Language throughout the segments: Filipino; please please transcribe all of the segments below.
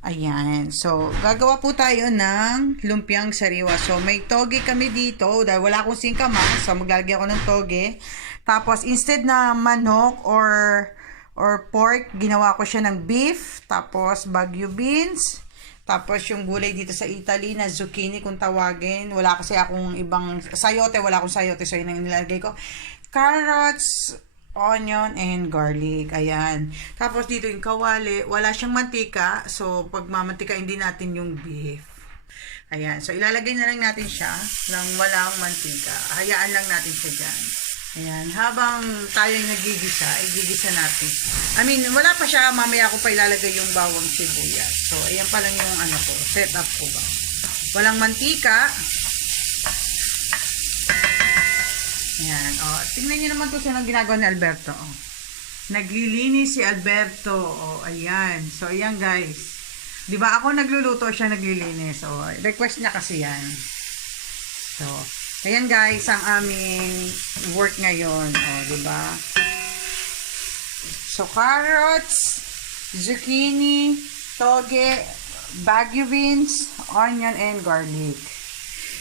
Ayan. So, gagawa po tayo ng lumpiang sariwa. So, may toge kami dito. Dahil wala akong singkamas. So, maglalagay ako ng toge. Tapos, instead na manok or pork, ginawa ko siya ng beef. Tapos, Baguio beans. Tapos, yung gulay dito sa Italy na zucchini kung tawagin. Wala kasi akong ibang sayote. Wala akong sayote. So, yun ang nilagay ko. Carrots, onion, and garlic. Ayan. Tapos dito yung kawali, wala siyang mantika. So, pag mamantikain din natin yung beef. Ayan. So, ilalagay na lang natin siya ng walang mantika. Hayaan lang natin siya dyan. Ayan. Habang tayo nagigisa, igigisa natin. I mean, wala pa siya. Mamaya ko pa ilalagay yung bawang sibuyas. So, ayan pa lang yung setup ko ba. Walang mantika. Ayan, tingnan niyo naman kung saan ang ginagawa ni Alberto, Naglilinis si Alberto, ayan. So, ayan guys. Di ba ako nagluluto, siya naglilinis, request niya kasi yan. So, ayan guys, ang aming work ngayon, di ba? So, carrots, zucchini, toge, Baguio beans, onion, and garlic.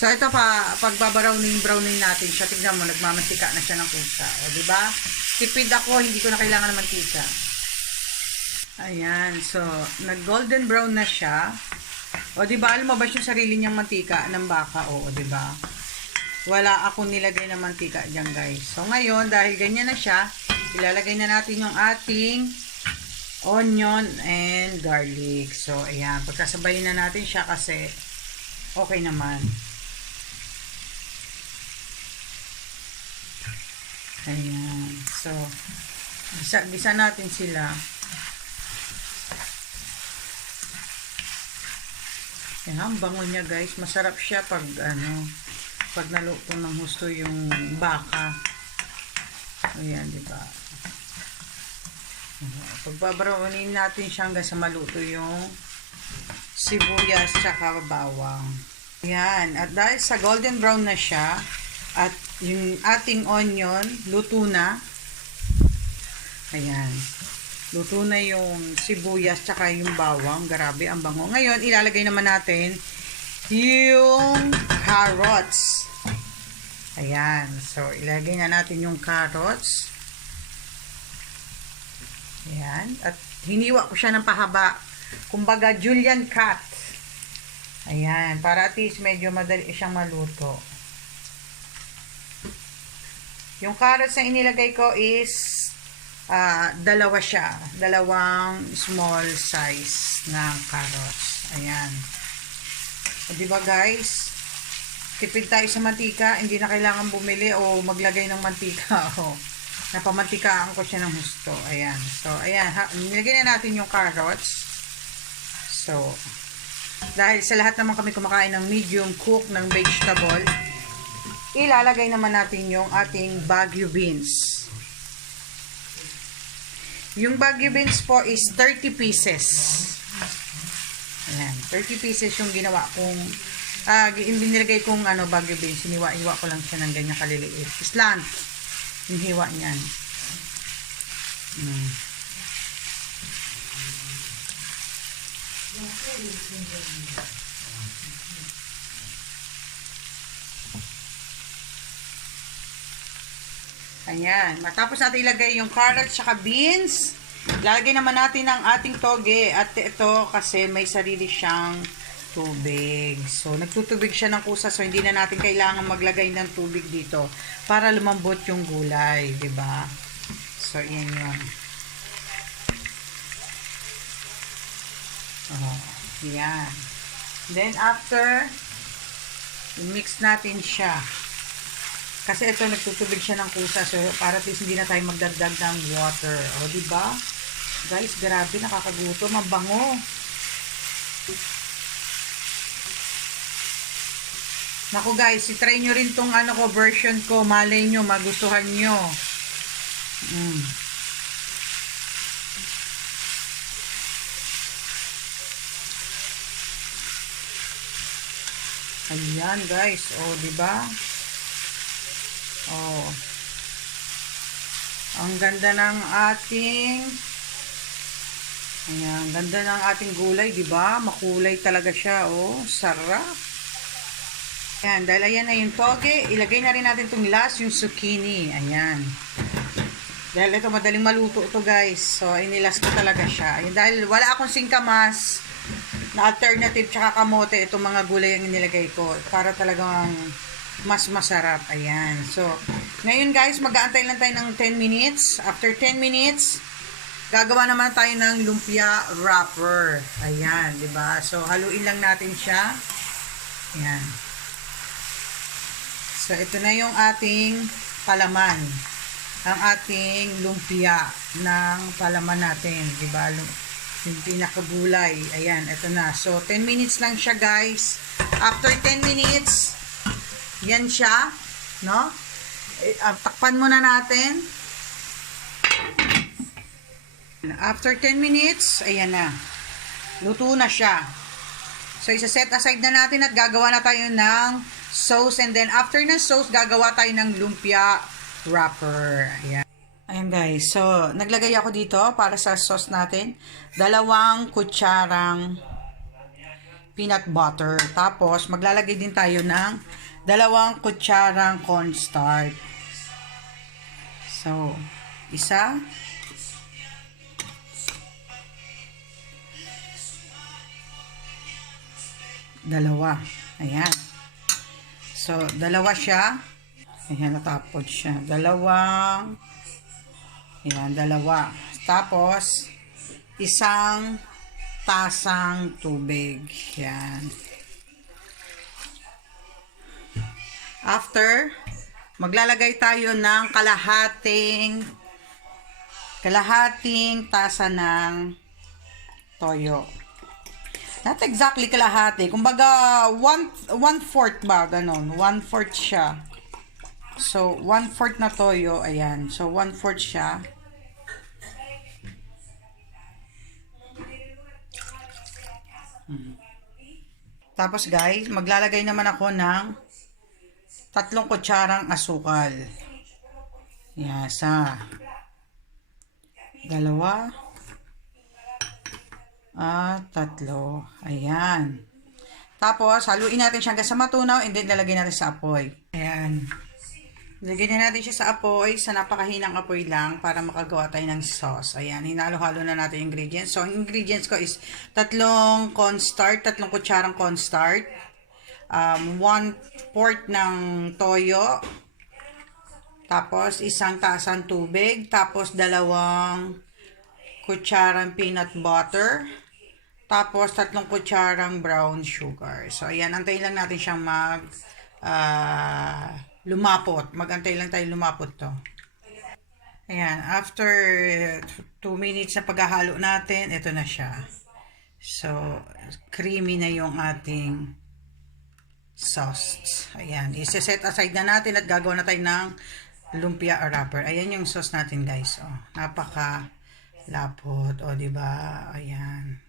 So, ito pa, pagbabrowning natin siya. Tignan mo, nagmamantika na siya ng kusa. Di ba? Tipid ako, hindi ko na kailangan ng mantika. Ayan. So, nag-golden brown na siya. Di ba? Lumabas yung sarili niyang mantika ng baka. Di ba? Wala akong nilagay na mantika dyan, guys. So, ngayon, dahil ganyan na siya, ilalagay na natin yung ating onion and garlic. So, ayan. Pagkasabayin na natin siya kasi okay naman. Ayan. So, gisa natin sila. Ayan, ang bango niya guys. Masarap siya pag pag naluto ng husto yung baka. Ayan, diba? Pagbabrownin natin siya hanggang sa maluto yung sibuyas tsaka bawang. Ayan. At dahil sa golden brown na siya, at yung ating onion, luto na. Ayan. Luto na yung sibuyas tsaka yung bawang. Grabe, ang bango. Ngayon, ilalagay naman natin yung carrots. Ayan. So, ilagay na natin yung carrots. Ayan. At hiniwa ko siya ng pahaba. Kumbaga, julienne cut. Ayan. Para at least medyo madali siyang maluto. Yung carrots na inilagay ko is dalawa siya. Dalawang small size ng carrots. Ayan. O, diba guys? Tipid tayo sa mantika. Hindi na kailangan bumili o maglagay ng mantika. Napamantikaan ko siya ng husto. Ayan. So, ayan. Nilagay na natin yung carrots. So, dahil sa lahat naman kami kumakain ng medium cook ng vegetable, ilalagay naman natin yung ating Baguio beans. Yung Baguio beans po is 30 pieces. Ayan, 30 pieces yung ginawa kong binilagay kong Baguio beans. Hiniwa ko lang siya ng ganyan kaliliit. Slant yung hiwa niyan. Ayan. Matapos natin ilagay yung carrots saka beans, lalagay naman natin ang ating toge. At ito kasi may sarili siyang tubig. So, nagtutubig siya ng kusa. So, hindi na natin kailangan maglagay ng tubig dito para lumambot yung gulay. Diba? So, yan yun. Yan. Then, after, mix natin siya. Kasi ito, nagtutubig siya ng kusa. So, para at least hindi na tayo magdagdag ng water. Diba? Guys, grabe, nakakagutom. Mabango. Naku guys, itry nyo rin tong version ko. Malay nyo, magustuhan nyo. Ayan guys. Diba? Ang ganda ng ating Ayan, ganda ng ating gulay, di ba? Makulay talaga siya, oh. Sarap. Ayan, dahil ayan na yung toge, ilagay na rin natin itong last, yung zucchini. Ayan. Dahil ito, madaling maluto ito, guys. So, inilas ko talaga siya. Ayan, dahil wala akong singkamas na alternative tsaka kamote, itong mga gulay ang inilagay ko. Para talagang mas masarap. Ayan. So, ngayon, guys, mag-aantay lang tayo ng 10 minutes. After 10 minutes, gagawa naman tayo ng lumpia wrapper. Ayan, di ba? So, haluin lang natin siya. Ayan. So, ito na yung ating palaman. Ang ating lumpia ng palaman natin. Di ba? Yung pinakagulay. Ayan, ito na. So, 10 minutes lang siya, guys. After 10 minutes, yan siya. No? Takpan muna natin. After 10 minutes, ayan na. Luto na siya. So, isa-set aside na natin at gagawa na tayo ng sauce. And then, after ng sauce, gagawa tayo ng lumpia wrapper. Ayan. Ayan guys. So, naglagay ako dito para sa sauce natin. 2 kutsarang peanut butter. Tapos, maglalagay din tayo ng 2 kutsarang cornstarch. So, isa. Dalawa. Ayan. So, 2 siya. Ayan, natapos siya. 2. Ayan, 2. Tapos, 1 tasang tubig. Ayan. After, maglalagay tayo ng kalahating tasa ng toyo. Not exactly kalahati. Kumbaga, 1/4 ba? Ganon. 1/4 siya. So, 1/4 na toyo. Ayan. So, 1/4 siya. Tapos, guys, maglalagay naman ako ng 3 kutsarang asukal. Ayan. 2. At 3. Ayan. Tapos, haluin natin siya hanggang sa matunaw and then lalagay natin sa apoy. Ayan. Lagyan na natin siya sa apoy, sa napakahinang apoy lang para makagawa tayo ng sauce. Ayan, hinalo-halo na natin yung ingredients. So, ang ingredients ko is 3 cornstarch, 3 kutsarang cornstarch, 1/4 ng toyo, tapos 1 tasang tubig, tapos 2 kutsarang peanut butter, tapos 3 kutsarang brown sugar. So, ayan, antayin lang natin siyang lumapot. Mag-antay lang tayo lumapot to. Ayan, after 2 minutes na paghahalo natin, ito na siya. So, creamy na yung ating sauce. Ayan, isa-set aside na natin at gagawa na tayo ng lumpia wrapper. Ayan yung sauce natin, guys. Oh, napaka lapot. O, diba? Ayan.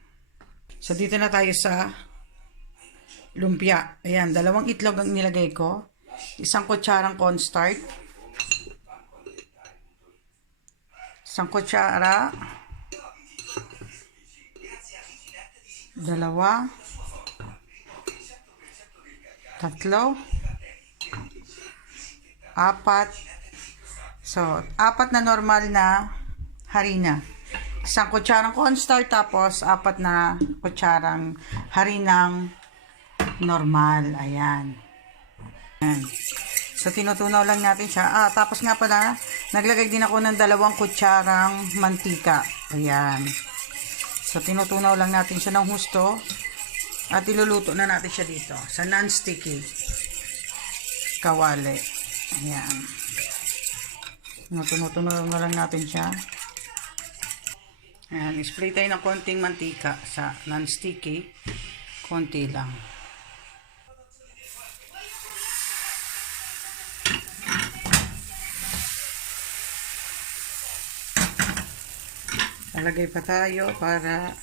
So, dito na tayo sa lumpia. Ayan, 2 itlog ang nilagay ko. 1 kutsarang cornstarch. 1 kutsara. 2. 3. 4. So, 4 na normal na harina. 1 kutsarang cornstarch, tapos 4 na kutsarang harinang normal. Ayan. Ayan. So, tinutunaw lang natin siya. Tapos nga pala, naglagay din ako ng 2 kutsarang mantika. Ayan. So, tinutunaw lang natin siya ng husto. At iluluto na natin siya dito sa non-sticky kawali. Ayan. Tinutunaw na lang natin siya. Ayan, spray tayo ng konting mantika sa non-sticky. Konti lang. Lalagay pa tayo para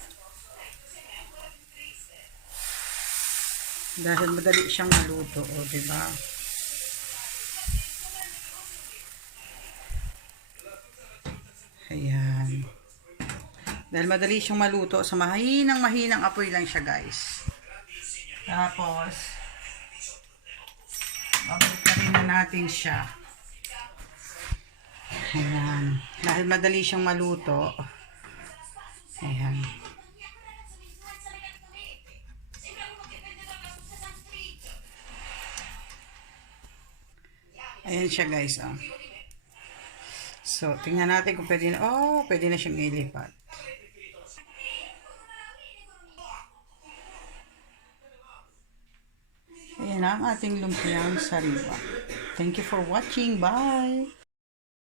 dahil madali siyang maluto, o diba? Ayan. Dahil madali siyang maluto. Sa mahinang apoy lang siya, guys. Tapos, babalik na rin na natin siya. Ayan. Dahil madali siyang maluto. Ayan. Ayan siya, guys. Oh. So, tingnan natin kung pwede na. Oh, pwede na siyang ilipat. Ayan ang ating lumpiang sariwa. Thank you for watching. Bye!